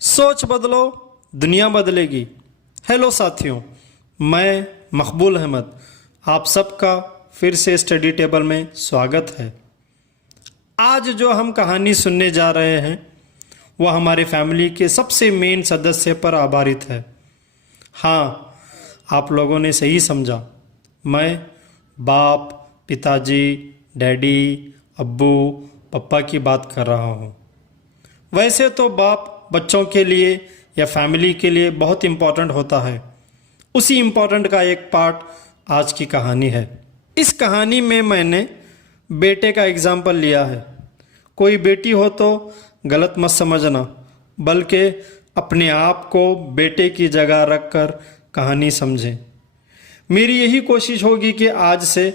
सोच बदलो, दुनिया बदलेगी। हेलो साथियों, मैं मकबूल अहमद, आप सबका फिर से स्टडी टेबल में स्वागत है। आज जो हम कहानी सुनने जा रहे हैं वह हमारे फैमिली के सबसे मेन सदस्य पर आधारित है। हाँ, आप लोगों ने सही समझा। मैं बाप, पिताजी, डैडी, अब्बू, पप्पा की बात कर रहा हूँ। वैसे तो बाप बच्चों के लिए या फैमिली के लिए बहुत इम्पोर्टेंट होता है। उसी इम्पोर्टेंट का एक पार्ट आज की कहानी है। इस कहानी में मैंने बेटे का एग्जाम्पल लिया है। कोई बेटी हो तो गलत मत समझना, बल्कि अपने आप को बेटे की जगह रखकर कहानी समझें। मेरी यही कोशिश होगी कि आज से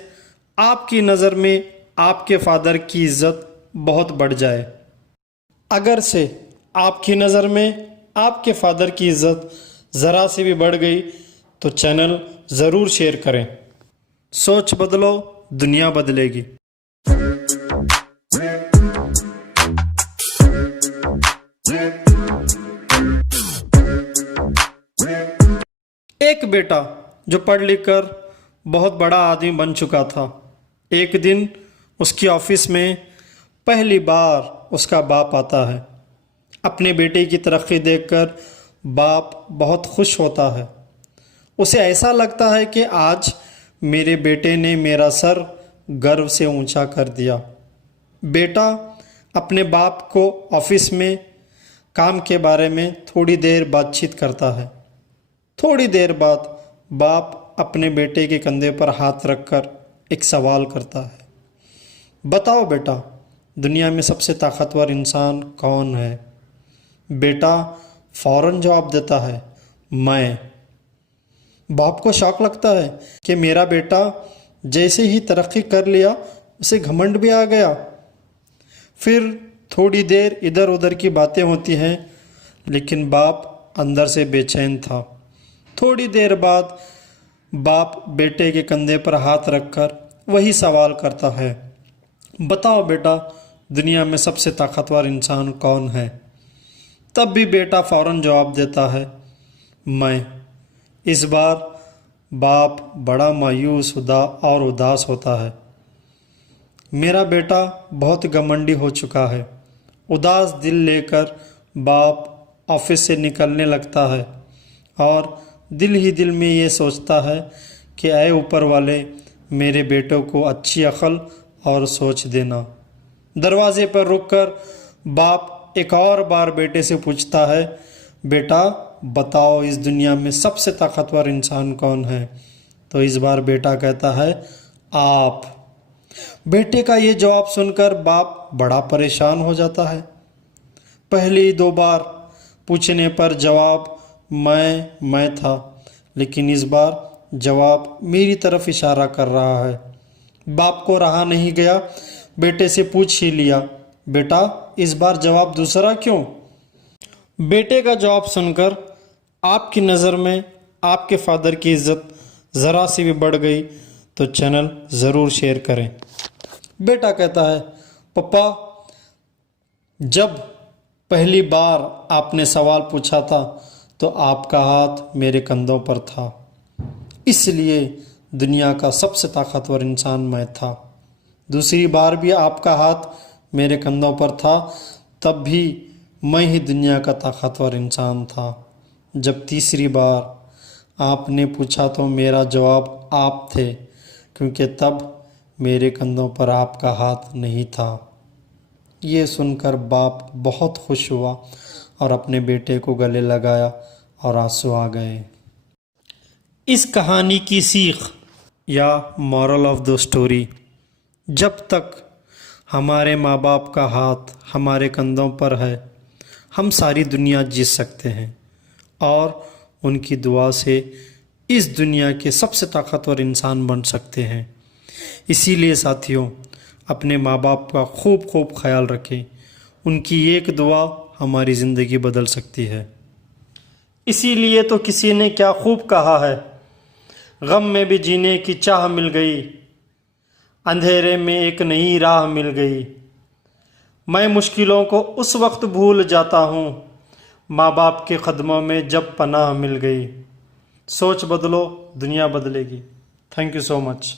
आपकी नज़र में आपके फादर की इज्जत बहुत बढ़ जाए। अगर से आपकी नज़र में आपके फादर की इज्जत ज़रा से भी बढ़ गई तो चैनल ज़रूर शेयर करें। सोच बदलो, दुनिया बदलेगी। एक बेटा जो पढ़ लिख कर बहुत बड़ा आदमी बन चुका था, एक दिन उसकी ऑफिस में पहली बार उसका बाप आता है। अपने बेटे की तरक्की देखकर बाप बहुत खुश होता है। उसे ऐसा लगता है कि आज मेरे बेटे ने मेरा सर गर्व से ऊंचा कर दिया। बेटा अपने बाप को ऑफिस में काम के बारे में थोड़ी देर बातचीत करता है। थोड़ी देर बाद बाप अपने बेटे के कंधे पर हाथ रखकर एक सवाल करता है। बताओ बेटा, दुनिया में सबसे ताकतवर इंसान कौन है? बेटा फौरन जवाब देता है, मैं। बाप को शौक लगता है कि मेरा बेटा जैसे ही तरक्की कर लिया उसे घमंड भी आ गया। फिर थोड़ी देर इधर उधर की बातें होती हैं, लेकिन बाप अंदर से बेचैन था। थोड़ी देर बाद बाप बेटे के कंधे पर हाथ रखकर वही सवाल करता है, बताओ बेटा, दुनिया में सबसे ताकतवर इंसान कौन है? तब भी बेटा फौरन जवाब देता है, मैं। इस बार बाप बड़ा मायूस और उदास होता है। मेरा बेटा बहुत घमंडी हो चुका है। उदास दिल लेकर बाप ऑफिस से निकलने लगता है और दिल ही दिल में ये सोचता है कि ऐ ऊपर वाले, मेरे बेटों को अच्छी अक्ल और सोच देना। दरवाजे पर रुककर बाप एक और बार बेटे से पूछता है, बेटा बताओ, इस दुनिया में सबसे ताकतवर इंसान कौन है? तो इस बार बेटा कहता है, आप। बेटे का ये जवाब सुनकर बाप बड़ा परेशान हो जाता है। पहली दो बार पूछने पर जवाब मैं था, लेकिन इस बार जवाब मेरी तरफ इशारा कर रहा है। बाप को रहा नहीं गया, बेटे से पूछ ही लिया, बेटा इस बार जवाब दूसरा क्यों? बेटे का जवाब सुनकर आपकी नज़र में आपके फादर की इज्जत ज़रा सी भी बढ़ गई तो चैनल ज़रूर शेयर करें। बेटा कहता है, पप्पा, जब पहली बार आपने सवाल पूछा था तो आपका हाथ मेरे कंधों पर था, इसलिए दुनिया का सबसे ताकतवर इंसान मैं था। दूसरी बार भी आपका हाथ मेरे कंधों पर था, तब भी मैं ही दुनिया का ताकतवर इंसान था। जब तीसरी बार आपने पूछा तो मेरा जवाब आप थे, क्योंकि तब मेरे कंधों पर आपका हाथ नहीं था। ये सुनकर बाप बहुत खुश हुआ और अपने बेटे को गले लगाया और आंसू आ गए। इस कहानी की सीख या मॉरल ऑफ द स्टोरी, जब तक हमारे माँ बाप का हाथ हमारे कंधों पर है, हम सारी दुनिया जीत सकते हैं और उनकी दुआ से इस दुनिया के सबसे ताकतवर इंसान बन सकते हैं। इसीलिए साथियों, अपने माँ बाप का खूब खूब ख्याल रखें। उनकी एक दुआ हमारी ज़िंदगी बदल सकती है। इसीलिए तो किसी ने क्या खूब कहा है, गम में भी जीने की चाह मिल गई, अंधेरे में एक नई राह मिल गई। मैं मुश्किलों को उस वक्त भूल जाता हूँ, माँ बाप के कदमों में जब पनाह मिल गई। सोच बदलो, दुनिया बदलेगी। Thank you so much.